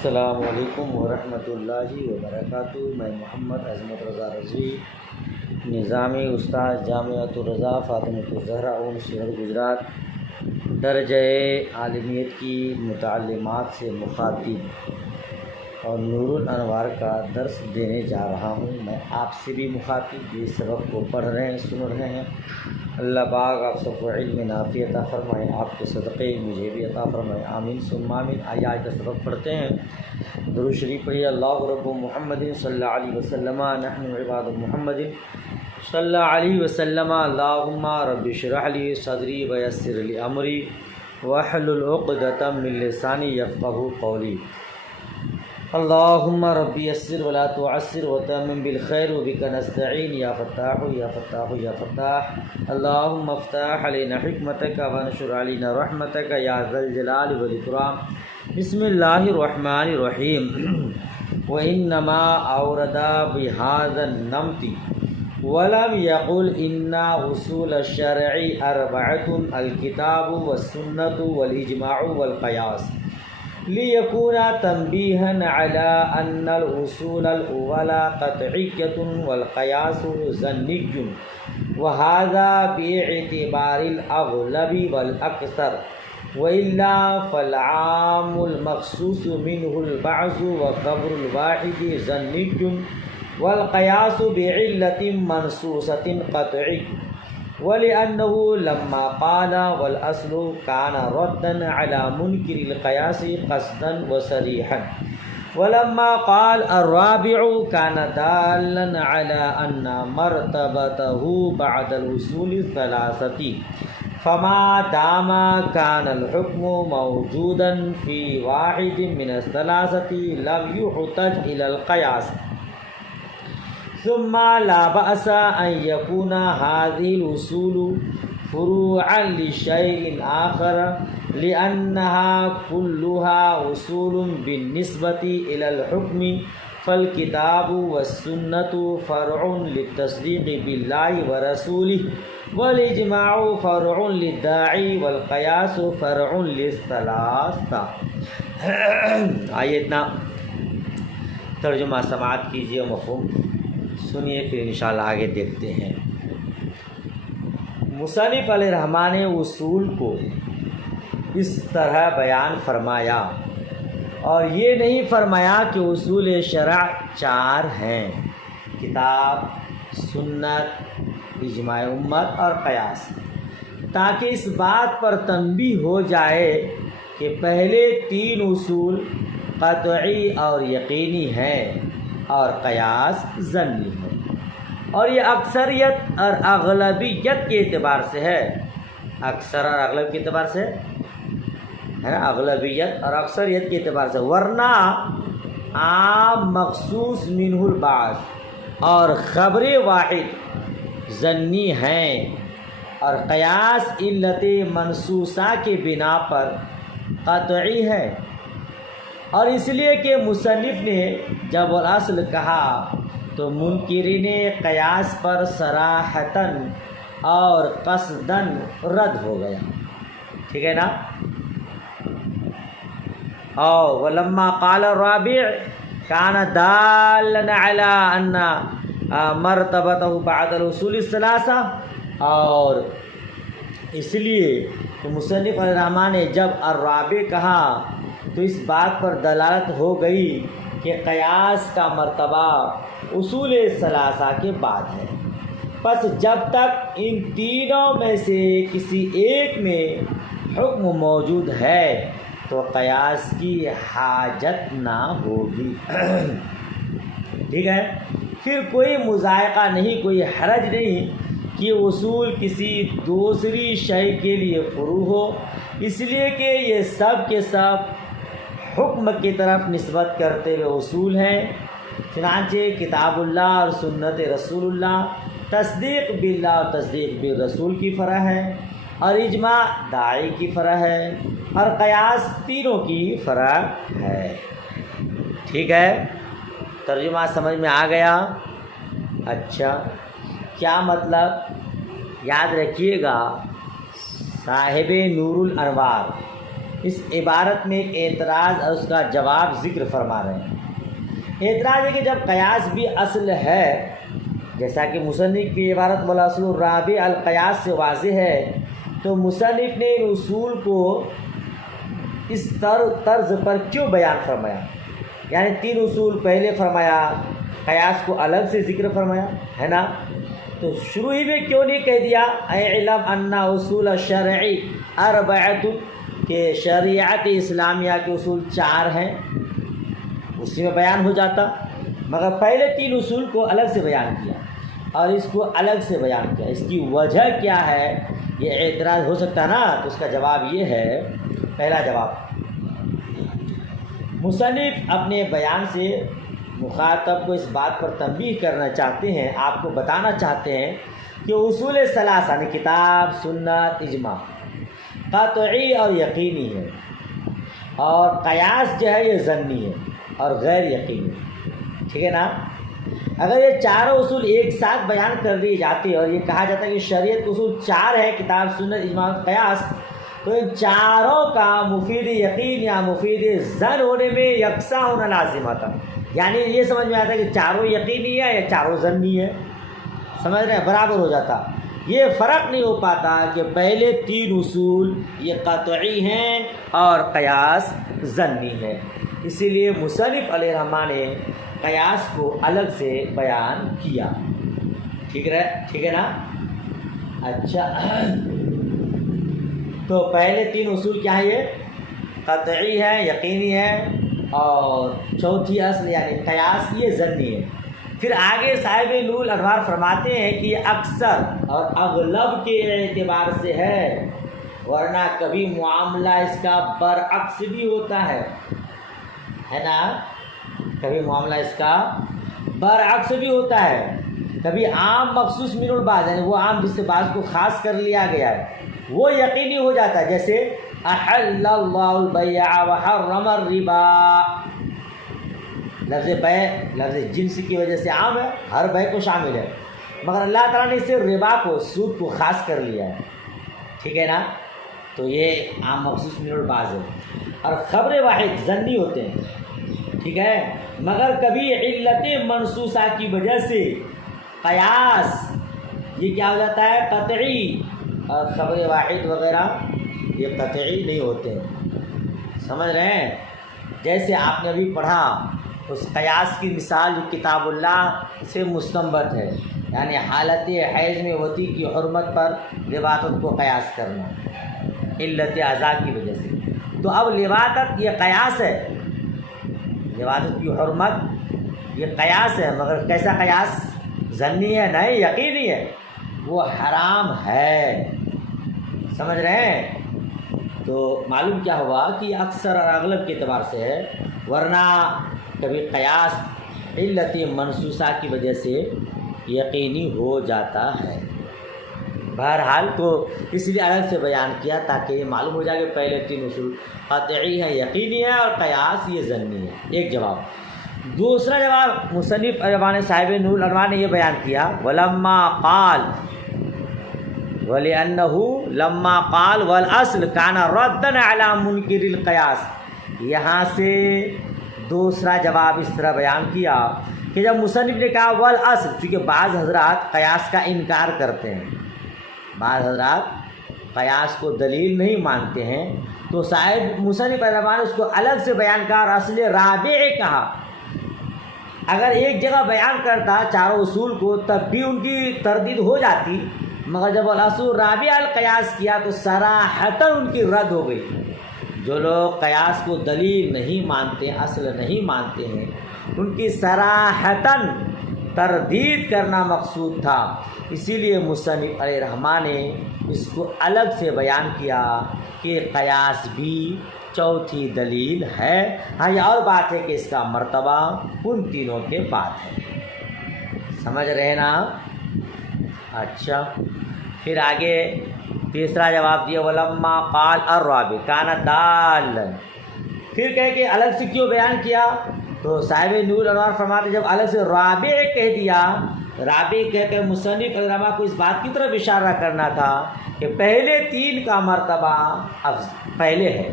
السلام علیکم ورحمۃ اللہ وبرکاتہ۔ میں محمد عظمت رضا رضوی، نظامی استاد جامعۃ الرضا فاطمۃ الزہرا شہر گجرات، درجہ عالمیت کی متعلمات سے مخاطب اور نور الانوار کا درس دینے جا رہا ہوں۔ میں آپ سے بھی مخاطب جس سبق کو پڑھ رہے ہیں، سن رہے ہیں۔ اللہ پاک آپ سب کو علم نافع عطا فرمائے، آپ کے صدقے مجھے بھی عطا فرمائے، آمین ثم آمین۔ آئیے آج کا سبق پڑھتے ہیں۔ درود شریف پڑھیے۔ اللہ رب محمد صلی اللہ علیہ وسلم، نحن عباد محمد صلی اللہ علیہ وسلم۔ اللہم رب اشرح لی صدری ویسر لی امری واحلل عقدۃ من لسانی یفقہوا قولی۔ اللہم ربی یسر ولا تعسر وتمم بالخیر وبک نستعین یا فتاح یا فتاح یا فتاح۔ اللہم افتح علینا حکمتک وانشر علینا رحمتک یا ذا الجلال والاکرام۔ بسم اللہ الرحمن الرحیم۔ وَإِنَّمَا أَوْرَدَ بِهَذَا النَّمْطِ وَلَمْ يَقُلْ إِنَّ أُصُولَ الشَّرْعِ أَرْبَعَةٌ الْكِتَابُ وَالسُّنَّةُ وَالْإِجْمَاعُ وَالْقِيَاسُ لِيَكُونَ تَنْبِيهًا عَلَىٰ أَنَّ الْأُصُولَ الْأُوَّلَ قَطْعِيَّةٌ وَالْقِيَاسُ ظَنِّيٌّ وَهَذَا بِاعْتِبَارِ الْأَغْلَبِ وَالْأَكْثَرِ، وَإِلَّا فَالْعَامُّ الْمَخْصُوصُ مِنْهُ الْبَعْضُ وَخَبْرُ الْوَاحِدِ ظَنِّيٌّ وَالْقِيَاسُ بِعِلَّةٍ مَنْصُوصَةٍ قَطْعِيَّةٍ، وَلِأَنَّهُ لَمَّا قَالَ وَالْأَصْلُ كَانَ رَدًّا عَلَى مُنْكِرِ الْقِيَاسِ قَصْدًا وَصَرِيحًا، وَلَمَّا قَالَ الرَّابِعُ كَانَ دَالًّا عَلَى أَنَّ مَرْتَبَتَهُ بَعْدَ الْأُصُولِ الثَّلَاثَةِ، فَمَا دَامَ كَانَ الْحُكْمُ مَوْجُودًا فِي وَاحِدٍ مِنَ الثَّلَاثَةِ لَمْ يُحْتَجْ إِلَى الْقِيَاسِ، ثم لا بأس أن يكون هذه الأصول فروعا لشيء آخر لأنها كلها أصول بالنسبة إلى الحكم، فالكتاب والسنة فرع للتصديق بالله ورسوله، والإجماع فرع للداعي، والقياس فرع للثلاثة۔ آیے اتنا ترجمہ سماعت کیجیے، مفہوم سنیے، پھر انشاءاللہ آگے دیکھتے ہیں۔ مصنف علیہ الرحمٰن نے اصول کو اس طرح بیان فرمایا، اور یہ نہیں فرمایا کہ اصول شرع 4 ہیں: کتاب، سنت، اجماع امت اور قیاس، تاکہ اس بات پر تنبیہ ہو جائے کہ پہلے 3 اصول قطعی اور یقینی ہیں اور قیاس ظنی ہے، اور یہ اکثریت اور اغلبیت کے اعتبار سے ہے۔ اکثر اور اغلب کے اعتبار سے ہے نا، اغلبیت اور اکثریت کے اعتبار سے، ورنہ عام مخصوص منہ البعض اور خبر واحد ظنی ہیں، اور قیاس علت منصوصہ کے بنا پر قطعی ہے۔ اور اس لیے کہ مصنف نے جب الاصل کہا تو منکرین قیاس پر صراحتاً اور قصداً رد ہو گیا، ٹھیک ہے نا۔ اور ولما قال الرابع كان دالا على ان مرتبته بعد الاصول الثلاثه، اور اس لیے کہ مصنف علیہ الرحمٰن نے جب الرابع کہا تو اس بات پر دلالت ہو گئی کہ قیاس کا مرتبہ اصول ثلاثہ کے بعد ہے۔ پس جب تک ان تینوں میں سے کسی ایک میں حکم موجود ہے تو قیاس کی حاجت نہ ہوگی، ٹھیک ہے۔ پھر کوئی مضائقہ نہیں، کوئی حرج نہیں کہ اصول کسی دوسری شے کے لیے فروع ہو، اس لیے کہ یہ سب کے سب حکم کی طرف نسبت کرتے ہوئے اصول ہیں۔ چنانچہ کتاب اللہ اور سنت رسول اللہ تصدیق باللہ اور تصدیق بالرسول کی فرع ہے، اور اجماع داعی کی فرع ہے، اور قیاس تینوں کی فرع ہے، ٹھیک ہے۔ ترجمہ سمجھ میں آ گیا؟ اچھا، کیا مطلب؟ یاد رکھیے گا، صاحب نور الانوار اس عبارت میں ایک اعتراض اور اس کا جواب ذکر فرما رہے ہیں۔ اعتراض ہے کہ جب قیاس بھی اصل ہے، جیسا کہ مصنف کی عبارت والاصل الرابع القیاس سے واضح ہے، تو مصنف نے ان اصول کو اس طرز پر کیوں بیان فرمایا؟ یعنی 3 اصول پہلے فرمایا، قیاس کو الگ سے ذکر فرمایا ہے نا، تو شروع ہی میں کیوں نہیں کہہ دیا اعلم ان اصول الشرعی اربعۃ، کہ شریعت اسلامیہ کے اصول 4 ہیں، اسی میں بیان ہو جاتا، مگر پہلے 3 اصول کو الگ سے بیان کیا اور اس کو الگ سے بیان کیا۔ اس کی وجہ کیا ہے؟ یہ اعتراض ہو سکتا ہے نا، تو اس کا جواب یہ ہے۔ پہلا جواب، مصنف اپنے بیان سے مخاطب کو اس بات پر تنبیہ کرنا چاہتے ہیں، آپ کو بتانا چاہتے ہیں کہ اصول ثلاثہ یعنی کتاب، سنت، اجماع قطعی اور یقینی ہے، اور قیاس جو ہے یہ ظنی ہے اور غیر یقینی، ٹھیک ہے نا۔ اگر یہ چاروں اصول ایک ساتھ بیان کر دیے جاتے اور یہ کہا جاتا ہے کہ شریعت کے اصول 4 ہے، کتاب، سنت، اجماع، قیاس، تو ان چاروں کا مفید یقین یا مفید ظن ہونے میں یکساں ہونا لازم آتا، یعنی یہ سمجھ میں آتا ہے کہ چاروں یقینی ہے یا چاروں ظنی ہے، سمجھ رہے ہیں، برابر ہو جاتا۔ یہ فرق نہیں ہو پاتا کہ پہلے 3 اصول یہ قطعی ہیں اور قیاس ظنی ہے، اسی لیے مصنف علیہ الرحمٰ نے قیاس کو الگ سے بیان کیا، ٹھیک ہے نا۔ اچھا، تو پہلے 3 اصول کیا ہے؟ یہ قطعی ہے، یقینی ہے، اور چوتھی اصل یعنی قیاس یہ ظنی ہے۔ پھر آگے صاحب نور الانوار فرماتے ہیں کہ یہ اکثر اور اغلب کے اعتبار سے ہے، ورنہ کبھی معاملہ اس کا برعکس بھی ہوتا ہے نا، کبھی معاملہ اس کا برعکس بھی ہوتا ہے، کبھی عام مخصوص من البعض یعنی وہ عام جس سے بعض کو خاص کر لیا گیا ہے وہ یقینی ہو جاتا ہے، جیسے احل اللہ البیع وحرم الربا، لفظ بیع لفظ جنس کی وجہ سے عام ہے، ہر بیع کو شامل ہے، مگر اللہ تعالیٰ نے اسے ربا کو، سود کو خاص کر لیا ہے، ٹھیک ہے نا، تو یہ عام مخصوص من البعض ہے۔ اور خبر واحد ظنی ہوتے ہیں، ٹھیک ہے، مگر کبھی علت منصوصہ کی وجہ سے قیاس یہ کیا ہو جاتا ہے؟ قطعی، اور خبر واحد وغیرہ یہ قطعی نہیں ہوتے، سمجھ رہے ہیں۔ جیسے آپ نے ابھی پڑھا اس قیاس کی مثال جو کتاب اللہ سے مستنبط ہے، یعنی حالت حیض میں وطی کی حرمت پر لواطت کو قیاس کرنا علت اعضاء کی وجہ سے، تو اب لواطت یہ قیاس ہے، لواطت کی حرمت یہ قیاس ہے، مگر کیسا قیاس؟ ظنی ہے، نہیں یقینی ہے، وہ حرام ہے، سمجھ رہے ہیں۔ تو معلوم کیا ہوا کہ اکثر اور اغلب کے اعتبار سے ہے، ورنہ کبھی قیاس علت منصوصہ کی وجہ سے یقینی ہو جاتا ہے۔ بہرحال تو اس لیے الگ سے بیان کیا تاکہ یہ معلوم ہو جائے کہ پہلے 3 اصول قطعی ہے، یقینی ہے، اور قیاس یہ ظنی ہے، ایک جواب۔ دوسرا جواب مصنف اربان صاحب نور الانوار نے یہ بیان کیا، ولما قال وَلِأَنَّهُ لَمَّا قَالَ وَالْأَصْلُ كَانَ رَدًّا عَلَى مُنْكِرِ الْقِيَاسِ، یہاں سے دوسرا جواب اس طرح بیان کیا کہ جب مصنف نے کہا والأصل، چونکہ بعض حضرات قیاس کا انکار کرتے ہیں، بعض حضرات قیاس کو دلیل نہیں مانتے ہیں، تو صاحب مصنف اربان نے اس کو الگ سے بیان کہا اور اصل رابع کہا۔ اگر ایک جگہ بیان کرتا چاروں اصول کو تب بھی ان کی تردید ہو جاتی، مگر جب الاصل الرابع القیاس کیا تو صراحتاً ان کی رد ہو گئی۔ جو لوگ قیاس کو دلیل نہیں مانتے، اصل نہیں مانتے ہیں، ان کی صراحتاً تردید کرنا مقصود تھا، اسی لیے مصنف علیہ الرحمٰ نے اس کو الگ سے بیان کیا کہ قیاس بھی چوتھی دلیل ہے۔ ہاں یہ اور بات ہے کہ اس کا مرتبہ ان تینوں کے بعد ہے، سمجھ رہے نا۔ اچھا، پھر آگے تیسرا جواب دیا ولما قال الرابع کان دالا، پھر کہے کہ الگ سے کیوں بیان کیا؟ تو صاحب نور الانوار فرماتے جب الگ سے رابع کہہ دیا، رابع کہہ کے مصنف علماء کو اس بات کی طرف اشارہ کرنا تھا کہ پہلے 3 کا مرتبہ اب پہلے ہے،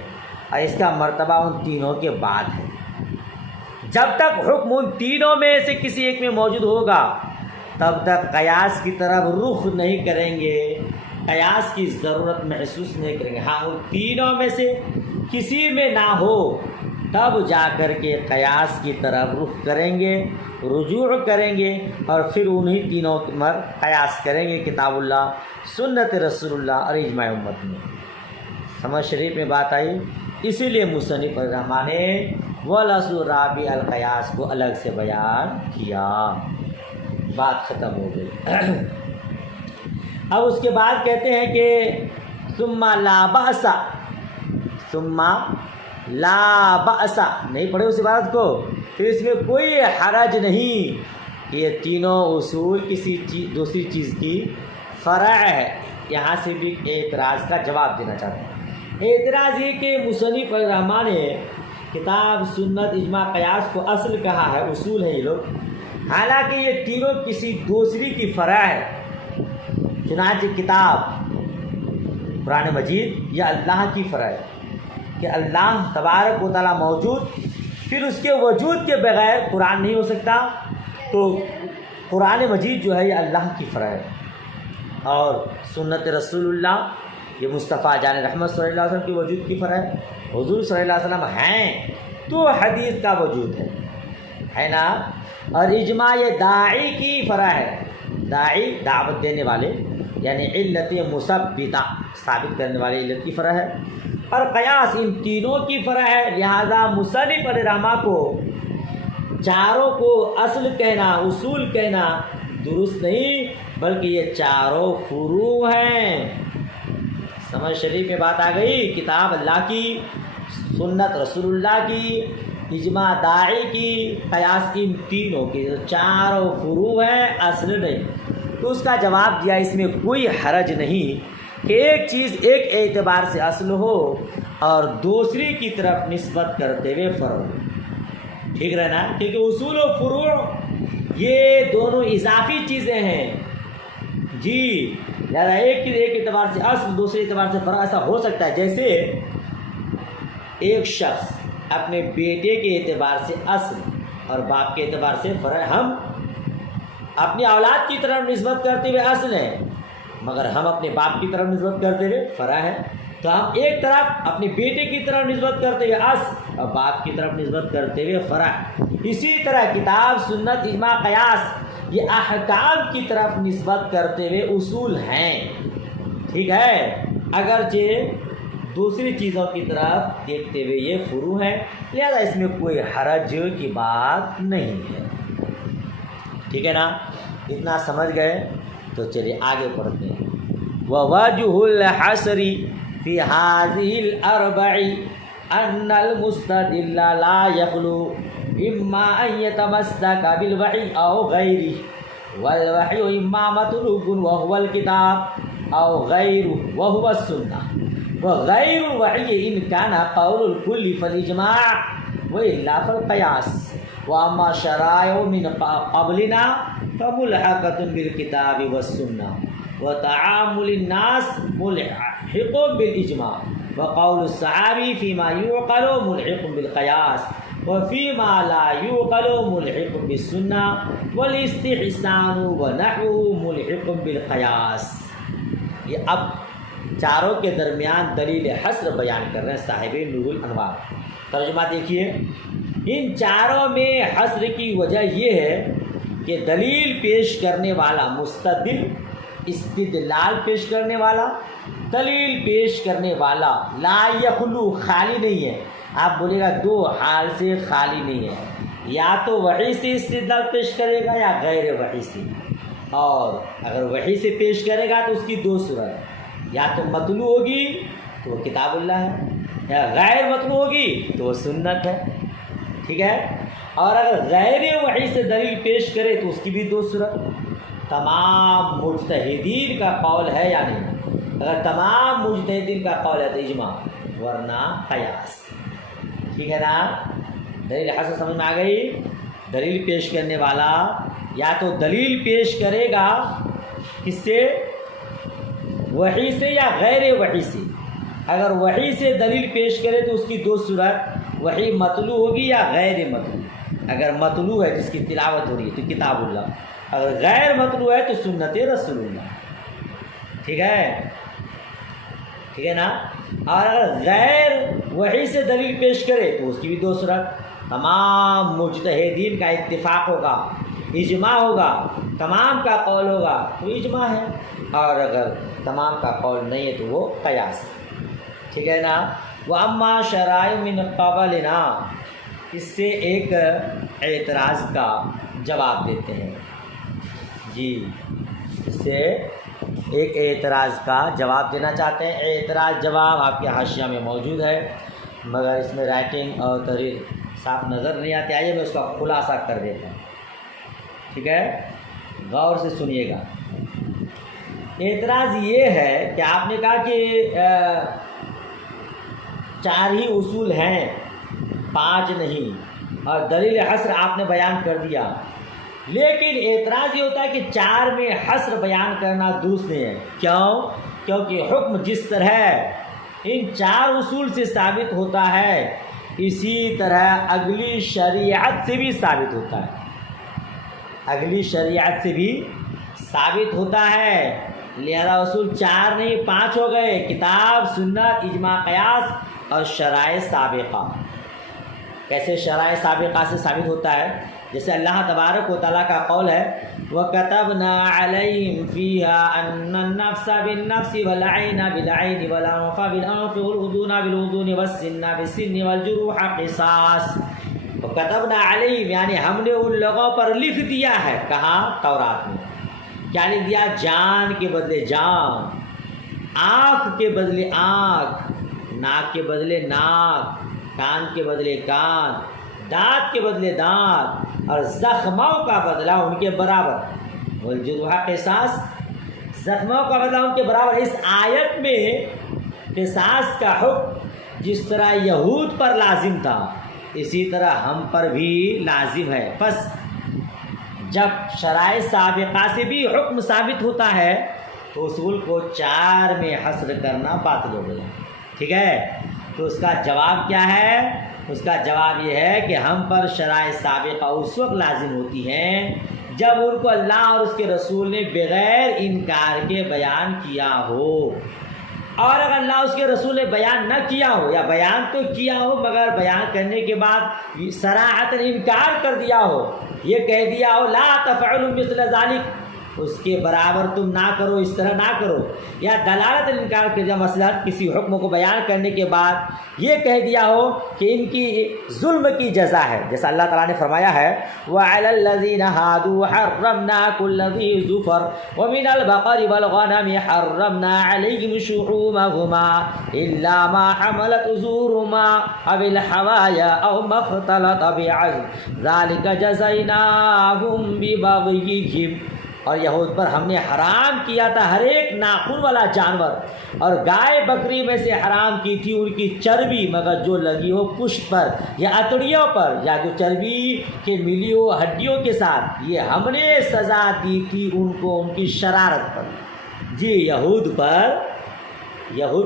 اور اس کا مرتبہ ان تینوں کے بعد ہے۔ جب تک حکم ان تینوں میں سے کسی ایک میں موجود ہوگا تب تک قیاس کی طرف رخ نہیں کریں گے، قیاس کی ضرورت محسوس نہیں کریں گے۔ ہاں ان تینوں میں سے کسی میں نہ ہو تب جا کر کے قیاس کی طرف رخ کریں گے، رجوع کریں گے، اور پھر انہی تینوں پر قیاس کریں گے، کتاب اللہ، سنت رسول اللہ اور اجماع امت میں۔ سمجھ شریف میں بات آئی؟ اسی لیے مصنف رحمٰ نے وَالْأَصْلُ الرَّابِعُ الْقِيَاسُ کو الگ سے بیان کیا۔ بات ختم ہو گئی۔ اب اس کے بعد کہتے ہیں کہ ثم لا بأس، ثم لا بأس، نہیں پڑھے اس عبارت کو، پھر اس میں کوئی حرج نہیں کہ یہ تینوں اصول کسی دوسری چیز کی فرع ہے۔ یہاں سے بھی اعتراض کا جواب دینا چاہتے ہیں۔ اعتراض یہ کہ مصنف رحمٰ نے کتاب، سنت، اجماع، قیاس کو اصل کہا ہے، اصول ہیں یہ لوگ، حالانکہ یہ تینوں کسی دوسری کی فرع ہے۔ چنانچہ کتاب قرآن مجید یہ اللہ کی فرع ہے کہ اللہ تبارک و تعالیٰ موجود، پھر اس کے وجود کے بغیر قرآن نہیں ہو سکتا، تو قرآن مجید جو ہے یہ اللہ کی فرع ہے۔ اور سنت رسول اللہ یہ مصطفیٰ جان رحمت صلی اللہ علیہ وسلم کے وجود کی فرع ہے۔ حضور صلی اللہ علیہ وسلم ہیں تو حدیث کا وجود ہے نا۔ اور اجماع یہ داعی کی فرع ہے، داعی دعوت دینے والے، یعنی علت مثبتہ ثابت کرنے والے علت کی فرع ہے۔ اور قیاس ان تینوں کی فرع ہے، لہذا مصنف رحمٰ کو چاروں کو اصل کہنا، اصول کہنا درست نہیں، بلکہ یہ چاروں فروع ہیں۔ سمجھ شریف میں بات آ گئی؟ کتاب اللہ کی، سنت رسول اللہ کی، اجماع داعی کی، قیاس ان تینوں کی، چاروں فروع ہیں، اصل نہیں۔ تو اس کا جواب دیا اس میں کوئی حرج نہیں کہ ایک چیز ایک اعتبار سے اصل ہو اور دوسری کی طرف نسبت کرتے ہوئے فرع، ٹھیک رہنا، کیونکہ اصول و فروع یہ دونوں اضافی چیزیں ہیں جی، لہذا ایک اعتبار سے اصل، دوسرے اعتبار سے فرع ایسا ہو سکتا ہے۔ جیسے ایک شخص اپنے بیٹے کے اعتبار سے اصل اور باپ کے اعتبار سے فرع، ہم اپنی اولاد کی طرف نسبت کرتے ہوئے اصل ہیں، مگر ہم اپنے باپ کی طرف نسبت کرتے ہوئے فرع ہے۔ تو ہم ایک طرف اپنے بیٹے کی طرف نسبت کرتے ہوئے اصل اور باپ کی طرف نسبت کرتے ہوئے فرع۔ اسی طرح کتاب، سنت، اجماع، قیاس یہ احکام کی طرف نسبت کرتے ہوئے اصول ہیں، ٹھیک ہے، اگرچہ دوسری چیزوں کی طرف دیکھتے ہوئے یہ فروع ہیں، لہذا اس میں کوئی حرج کی بات نہیں ہے، ٹھیک ہے نا۔ اتنا سمجھ گئے تو چلیے آگے پڑھتے ہیں۔ وَوَجْهُ الْحَصْرِ فِي هَذِهِ الْأَرْبَعِ أَنَّ الْمُسْتَدِلَّ لَا يَخْلُو إِمَّا أَن يَتَمَسَّكَ بِالْوَحْيِ أَوْ غَيْرِهِ، وَالْوَحْيُ إِمَّا مَطْلُوبٌ وَهُوَ الْكِتَابُ أَوْ غَيْرُهُ وَهُوَ السُّنَّةُ، وَغَيْرُ الْوَحْيِ إِنْ كَانَ قَوْلُ الْكُلِّ فَالْإِجْمَاعُ وَإِلَّا فَالْقِيَاسُ، وَأَمَّا الشَّرَائِعُ مِنْ قَبْلِنَا فَمُلْحَقَةٌ بِالْكِتَابِ وَالسُّنَّةِ، وَتَعَامُلُ النَّاسِ مُلْحِقٌ بِالْإِجْمَاعِ، وَقَوْلُ الصَّحَابِيِّ فِيمَا يُعْقَلُ مُلْحِقٌ بِالْقِيَاسِ، وَفِيمَا لَا يُعْقَلُ مُلْحِقٌ بِالسُّنَّةِ، وَالِاسْتِحْسَانُ وَنَحْوُهُ مُلْحِقٌ بِالْقِيَاسِ۔ یہ اب چاروں کے درمیان دلیل حصر بیان کر رہے ہیں صاحب نور الانوار۔ ترجمہ دیکھیے، ان چاروں میں حصر کی وجہ یہ ہے کہ دلیل پیش کرنے والا مستدل، استدلال پیش کرنے والا، دلیل پیش کرنے والا لا یخلو خالی نہیں ہے۔ آپ بولے گا دو حال سے خالی نہیں ہے، یا تو وحی سے استدلال پیش کرے گا یا غیر وحی سے، اور اگر وحی سے پیش کرے گا تو اس کی دو صورت، یا تو مطلوع ہوگی تو وہ کتاب اللہ ہے، یا غیر مطلوع ہوگی تو وہ سنت ہے، ٹھیک ہے۔ اور اگر غیر وحی سے دلیل پیش کرے تو اس کی بھی دو صورت، تمام مجتہدین کا قول ہے یا نہیں، اگر تمام مجتہدین کا قول ہے تو اجماع، ورنہ قیاس، ٹھیک ہے نا۔ دلیل حسن سمجھ میں آ گئی؟ دلیل پیش کرنے والا یا تو دلیل پیش کرے گا کس سے، وحی سے یا غیر وحی سے، اگر وحی سے دلیل پیش کرے تو اس کی دو صورت، وحی مطلوع ہوگی یا غیر مطلوع۔ اگر مطلوع ہے جس کی تلاوت ہو رہی ہے تو کتاب اللہ، اگر غیر مطلوع ہے تو سنت رسول اللہ۔ ٹھیک ہے نا؟ اور اگر غیر وحی سے دلیل پیش کرے تو اس کی بھی دو صورت، تمام مجتہدین کا اتفاق ہوگا، اجماع ہوگا، تمام کا قول ہوگا تو اجماع ہے، اور اگر تمام کا قول نہیں ہے تو وہ قیاس۔ ٹھیک ہے نا؟ وَأَمَّا شَرَائِعُ مِنْ قَبْلِنَا، اس سے ایک اعتراض کا جواب دیتے ہیں جی، اس سے ایک اعتراض کا جواب دینا چاہتے ہیں۔ اعتراض جواب آپ کے حاشیہ میں موجود ہے، مگر اس میں رائٹنگ اور تحریر صاف نظر نہیں آتی۔ آئیے میں اس کا خلاصہ کر دیتا ہوں، ٹھیک ہے؟ غور سے سنیے گا۔ اعتراض یہ ہے کہ آپ نے کہا کہ 4 ہی اصول ہیں، 5 نہیں، اور دلیل حصر آپ نے بیان کر دیا، لیکن اعتراض یہ ہوتا ہے کہ 4 میں حصر بیان کرنا درست نہیں ہے۔ کیوں؟ کیونکہ حکم جس طرح ان 4 اصول سے ثابت ہوتا ہے، اسی طرح اگلی شریعت سے بھی ثابت ہوتا ہے، اگلی شریعت سے بھی ثابت ہوتا ہے۔ لہذا اصول 4 نہیں 5 ہو گئے، کتاب، سنت، اجماع، قیاس اور شرائع سابقہ۔ کیسے شرائع سابقہ سے ثابت ہوتا ہے؟ جیسے اللہ تبارک و تعالیٰ کا قول ہے وَكَتَبْنَا عَلَيْهِمْ فِيهَا أَنَّ النَّفْسَ بِالنَّفْسِ وَالْعَيْنَ بِالْعَيْنِ وَالْأَنْفَ بِالْأَنْفِ وَالْأُذُونَ بِالْأُذُونِ وَالسِّنَّ بِالسِّنِّ وَالْجُرُوحَ قِصَاص۔ وَكَتَبْنَا عَلَيْهِمْ یعنی ہم نے ان لوگوں پر لکھ دیا ہے، کہاں؟ تورات میں۔ کیا لکھ دیا؟ جان کے بدلے جان، آنکھ کے بدلے آنکھ، ناک کے بدلے ناک، کان کے بدلے کان، دانت کے بدلے دانت، اور زخموں کا بدلہ ان کے برابر۔ والجروح قصاص، زخموں کا بدلہ ان کے برابر۔ اس آیت میں قصاص کا حکم جس طرح یہود پر لازم تھا اسی طرح ہم پر بھی لازم ہے۔ پس جب شرائع سابقہ سے بھی حکم ثابت ہوتا ہے تو اصول کو 4 میں حصر کرنا باطل ہو گیا۔ ٹھیک ہے؟ تو اس کا جواب کیا ہے؟ اس کا جواب یہ ہے کہ ہم پر شرائع سابقہ اس وقت لازم ہوتی ہیں جب ان کو اللہ اور اس کے رسول نے بغیر انکار کے بیان کیا ہو، اور اگر اللہ اس کے رسول نے بیان نہ کیا ہو، یا بیان تو کیا ہو مگر بیان کرنے کے بعد صراحتاً انکار کر دیا ہو، یہ کہہ دیا ہو لا تفعلوا مثل ذلک، اس کے برابر تم نہ کرو، اس طرح نہ کرو، یا دلالت انکار کر دیا، مثلا کسی حکم کو بیان کرنے کے بعد یہ کہہ دیا ہو کہ ان کی ظلم کی جزا ہے، جیسا اللہ تعالیٰ نے فرمایا ہے وَعَلَى الَّذِينَ هَادُوا حَرَّمْنَا كُلَّ ذِي ظُفَرٍ وَمِنَ الْبَقَرِ وَالْغَنَمِ حَرَّمْنَا عَلَيْهِمْ شُحُومَهُمَا إِلَّا مَا حَمَلَتْ ظُهُورُهُمَا أَوِ الْحَوَايَا أَوْ مَا اخْتَلَطَ بِعَظْمٍ ذَلِكَ جَزَيْنَاهُمْ بِبَغْيِهِمْ۔ اور یہود پر ہم نے حرام کیا تھا ہر ایک ناخن والا جانور، اور گائے بکری میں سے حرام کی تھی ان کی چربی مگر جو لگی ہو پشت پر یا اتڑیوں پر، یا جو چربی کے ملی ہو ہڈیوں کے ساتھ، یہ ہم نے سزا دی تھی ان کو ان کی شرارت پر۔ جی، یہود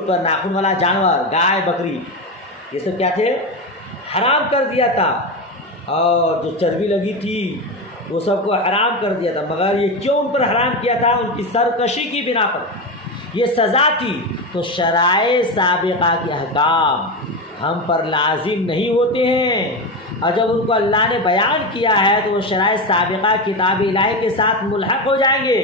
پر ناخن والا جانور، گائے بکری، یہ سب کیا تھے؟ حرام کر دیا تھا، اور جو چربی لگی تھی وہ سب کو حرام کر دیا تھا، مگر یہ کیوں ان پر حرام کیا تھا؟ ان کی سرکشی کی بنا پر یہ سزا تھی۔ تو شرائع سابقہ کے احکام ہم پر لازم نہیں ہوتے ہیں، اور جب ان کو اللہ نے بیان کیا ہے تو وہ شرائع سابقہ کتاب الہی کے ساتھ ملحق ہو جائیں گے۔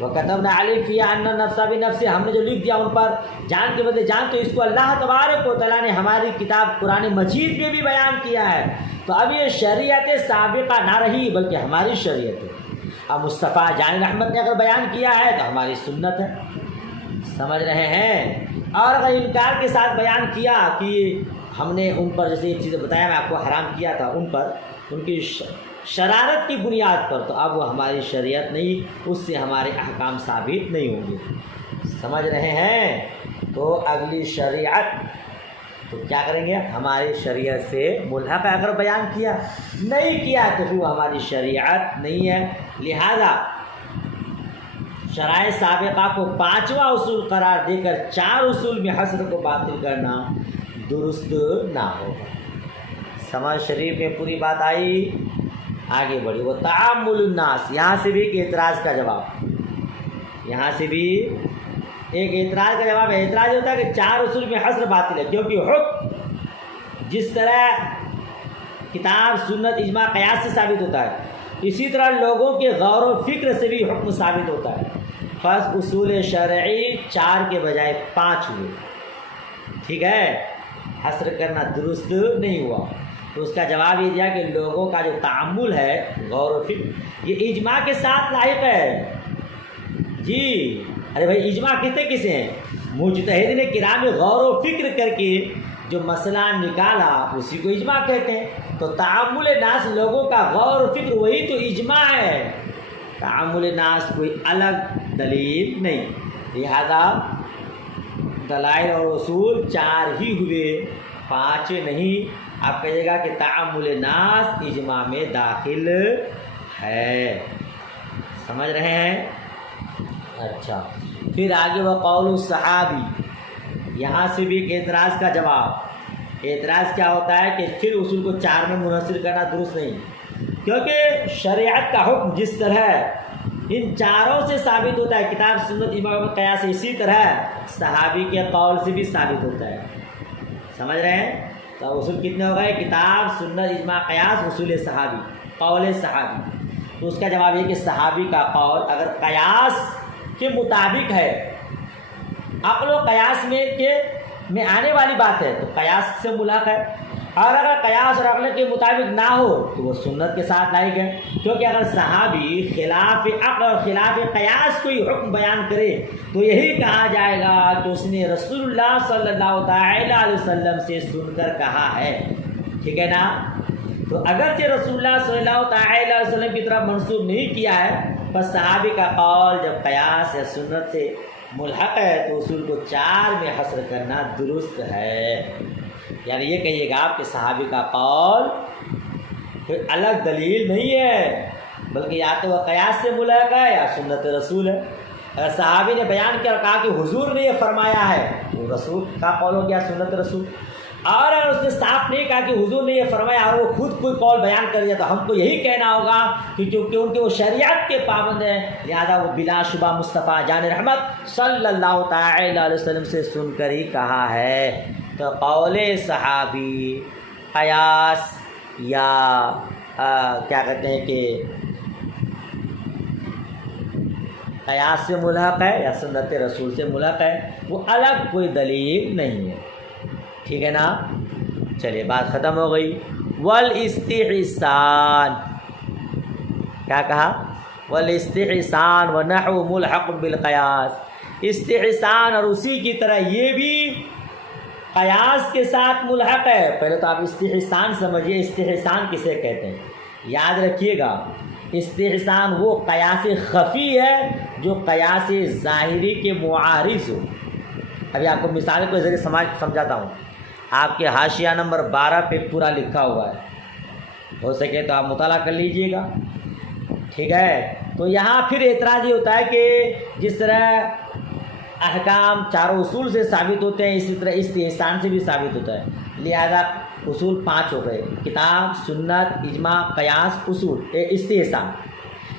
وَكَتَبْنَا عَلَيْهِمْ فِيهَا أَنَّ النَّفْسَ بِالنَّفْسِ، ہم نے جو لکھ دیا ان پر جان کے بدلے جان، تو اس کو اللہ تبارک و تعالیٰ نے ہماری کتاب قرآن مجید میں بھی بیان کیا ہے۔ تو اب یہ شریعت سابقہ نہ رہی بلکہ ہماری شریعت ہے۔ اب مصطفیٰ جان رحمت نے اگر بیان کیا ہے تو ہماری سنت ہے، سمجھ رہے ہیں؟ اور اگر انکار کے ساتھ بیان کیا کہ ہم نے ان پر جیسے یہ چیزیں بتایا میں آپ کو حرام کیا تھا، ان پر ان کی شرارت کی بنیاد پر، تو اب وہ ہماری شریعت نہیں، اس سے ہمارے احکام ثابت نہیں ہوں گے، سمجھ رہے ہیں؟ تو اگلی شریعت تو کیا کریں گے؟ ہماری شریعت سے ملحق ہے۔ اگر بیان کیا نہیں کیا تو وہ ہماری شریعت نہیں ہے۔ لہذا شرائع سابقہ کو 5واں اصول قرار دے کر 4 اصول میں حصر کو باطل کرنا درست نہ ہوگا۔ سمجھ شریف میں پوری بات آئی، آگے بڑھی۔ وہ تعامل الناس، یہاں سے بھی ایک اعتراض کا جواب، یہاں سے بھی ایک اعتراض کا جواب ہے۔ اعتراض ہوتا ہے کہ 4 اصول میں حصر باطل ہے، کیونکہ حکم جس طرح کتاب سنت اجماع قیاس سے ثابت ہوتا ہے، اسی طرح لوگوں کے غور و فکر سے بھی حکم ثابت ہوتا ہے۔ پس اصول شرعی 4 کے بجائے 5 ہوئے، ٹھیک ہے، حصر کرنا درست نہیں ہوا۔ تو اس کا جواب یہ دیا کہ لوگوں کا جو تعامل ہے، غور و فکر، یہ اجماع کے ساتھ لائق ہے۔ جی ارے بھائی، اجماع کسے ہیں؟ مجتہدین کرام غور و فکر کر کے جو مسئلہ نکالا اسی کو اجماع کہتے ہیں۔ تو تعامل ناس لوگوں کا غور و فکر، وہی تو اجماع ہے۔ تعامل ناس کوئی الگ دلیل نہیں، لہذا دلائل اور اصول 4 ہی ہوئے، 5 نہیں۔ آپ کہیے گا کہ تعامل ناس اجماع میں داخل ہے، سمجھ رہے ہیں؟ اچھا، پھر آگے وہ قول الصحابی، یہاں سے بھی ایک اعتراض کا جواب۔ اعتراض کیا ہوتا ہے کہ پھر اصول کو 4 میں منحصر کرنا درست نہیں، کیونکہ شریعت کا حکم جس طرح ان 4 سے ثابت ہوتا ہے، کتاب سنت اجماع قیاس، اسی طرح صحابی کے قول سے بھی ثابت ہوتا ہے۔ سمجھ رہے ہیں؟ تو اصول کتنے ہو گئے؟ کتاب سنت اجماع قیاس، اصول صحابی، قول صحابی۔ تو اس کا جواب یہ کہ صحابی کا قول اگر قیاس کے مطابق ہے، عقل و قیاس میں آنے والی بات ہے، تو قیاس سے ملحق ہے، اور اگر قیاس اور عقل کے مطابق نہ ہو تو وہ سنت کے ساتھ لائق ہے۔ کیونکہ اگر صحابی خلاف عقل اور خلاف قیاس کوئی حکم بیان کرے تو یہی کہا جائے گا کہ اس نے رسول اللہ صلی اللہ تعالی علیہ وسلم سے سن کر کہا ہے، ٹھیک ہے نا؟ تو اگرچہ رسول اللہ صلی اللہ تعالی علیہ وسلم کی طرف منسوب نہیں کیا ہے، بس صحابی کا قول جب قیاس یا سنت سے ملحق ہے تو اصول کو 4 میں حصر کرنا درست ہے۔ یعنی یہ کہیے گا آپ کہ صحابی کا قول کوئی الگ دلیل نہیں ہے، بلکہ یا تو وہ قیاس سے ملحق ہے یا سنت رسول ہے۔ اگر صحابی نے بیان کیا اور کہا کہ حضور نے یہ فرمایا ہے تو رسول کا قول ہو گیا، سنت رسول۔ اور اگر اس نے صاف نہیں کہا کہ حضور نے یہ فرمایا اور وہ خود کوئی قول بیان کر دیا تو ہم کو یہی کہنا ہوگا کہ کیونکہ ان کے وہ شریعت کے پابند ہیں، لہذا وہ بلا شبہ مصطفیٰ جان رحمت صلی اللہ تعالی علیہ وسلم سے سن کر ہی کہا ہے۔ تو قول صحابی قیاس یا کیا کہتے ہیں کہ قیاس سے ملحق ہے یا سنت رسول سے ملحق ہے، وہ الگ کوئی دلیل نہیں ہے، ٹھیک ہے نا؟ چلیے بات ختم ہو گئی۔ والاستحسان، کیا کہا؟ والاستحسان ونحو ملحق بالقیاس، استحسان اور اسی کی طرح یہ بھی قیاس کے ساتھ ملحق ہے۔ پہلے تو آپ استحسان سمجھیے، استحسان کسے کہتے ہیں؟ یاد رکھیے گا، استحسان وہ قیاس خفی ہے جو قیاس ظاہری کے معارض ہو۔ ابھی آپ کو مثال کے ذریعے سمجھاتا ہوں۔ آپ کے حاشیہ نمبر 12 پہ پورا لکھا ہوا ہے، ہو سکے تو آپ مطالعہ کر لیجئے گا، ٹھیک ہے؟ تو یہاں پھر اعتراض یہ ہوتا ہے کہ جس طرح احکام 4 اصول سے ثابت ہوتے ہیں، اسی طرح استحسان سے بھی ثابت ہوتا ہے، لہذا اصول 5 ہو گئے، کتاب سنت اجماع قیاس اصول استحسان۔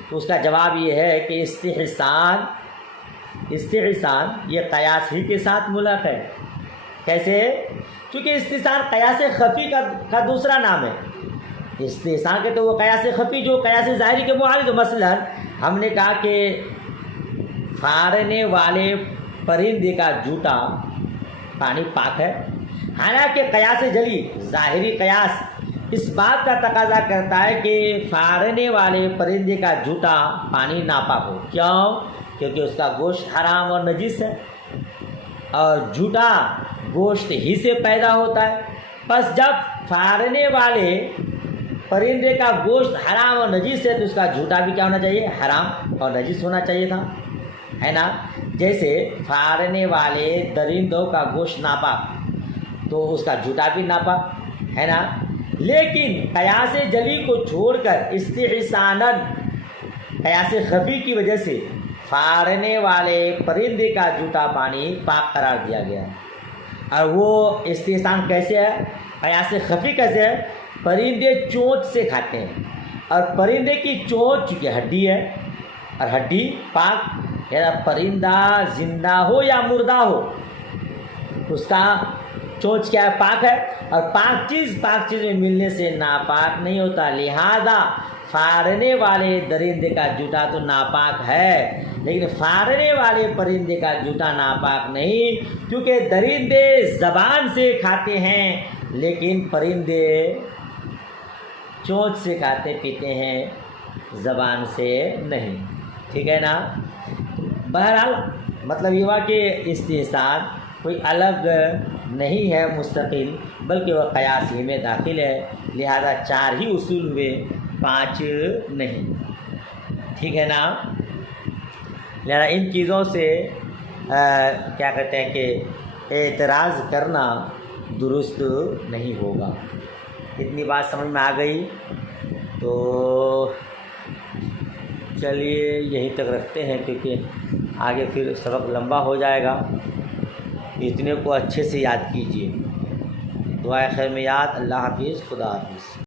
تو اس کا جواب یہ ہے کہ استحسان یہ قیاس ہی کے ساتھ ملحق ہے۔ کیسے؟ کیونکہ استحسان قیاس خفی کا دوسرا نام ہے۔ استحسان کے تو وہ قیاس خفی جو قیاس ظاہری کے معارض، مثلا ہم نے کہا کہ پھاڑنے والے پرندے کا جوتا پانی پاک ہے، حالانکہ قیاس جلی ظاہری قیاس اس بات کا تقاضا کرتا ہے کہ پھاڑنے والے پرندے کا جوتا پانی ناپاک ہو۔ کیوں؟ کیونکہ اس کا گوشت حرام اور نجس ہے، اور جھوٹا گوشت ہی سے پیدا ہوتا ہے۔ بس جب پھاڑنے والے پرندے کا گوشت حرام اور نجس ہے تو اس کا جھوٹا بھی کیا ہونا چاہیے؟ حرام اور نجس ہونا چاہیے تھا، ہے نا؟ جیسے پھاڑنے والے درندوں کا گوشت ناپاک تو اس کا جھوٹا بھی ناپاک، ہے نا؟ لیکن قیاس جلی کو چھوڑ کر استحساناً قیاس خفی کی وجہ سے پھاڑنے والے پرندے کا جوتا پانی پاک قرار دیا گیا ہے۔ اور وہ استحسان کیسے ہے، قیاس خفی کیسے ہے؟ پرندے چونچ سے کھاتے ہیں، اور پرندے کی چونچ چونکہ ہڈی ہے، اور ہڈی پاک، یعنی پرندہ زندہ ہو یا مردہ ہو اس کا چونچ کیا ہے؟ پاک ہے، اور پاک چیز میں ملنے سے ناپاک نہیں ہوتا، لہذا پھاڑنے والے درندے کا جوتا تو ناپاک ہے، لیکن پھاڑنے والے پرندے کا جوتا ناپاک نہیں، کیونکہ درندے زبان سے کھاتے ہیں لیکن پرندے چونچ سے کھاتے پیتے ہیں، زبان سے نہیں، ٹھیک ہے نا۔ بہرحال مطلب یہ ہوا کہ استحسان کوئی الگ نہیں ہے مستقل، بلکہ وہ قیاس ہی میں داخل ہے، لہذا 4 ہی اصول ہوئے، 5 نہیں، ٹھیک ہے نا۔ لہذا ان چیزوں سے کیا کہتے ہیں کہ اعتراض کرنا درست نہیں ہوگا۔ اتنی بات سمجھ میں آ گئی تو چلیے یہیں تک رکھتے ہیں، کیونکہ آگے پھر سبق لمبا ہو جائے گا۔ اتنے کو اچھے سے یاد کیجیے۔ دعائے خیر میں یاد۔ اللہ حافظ، خدا حافظ۔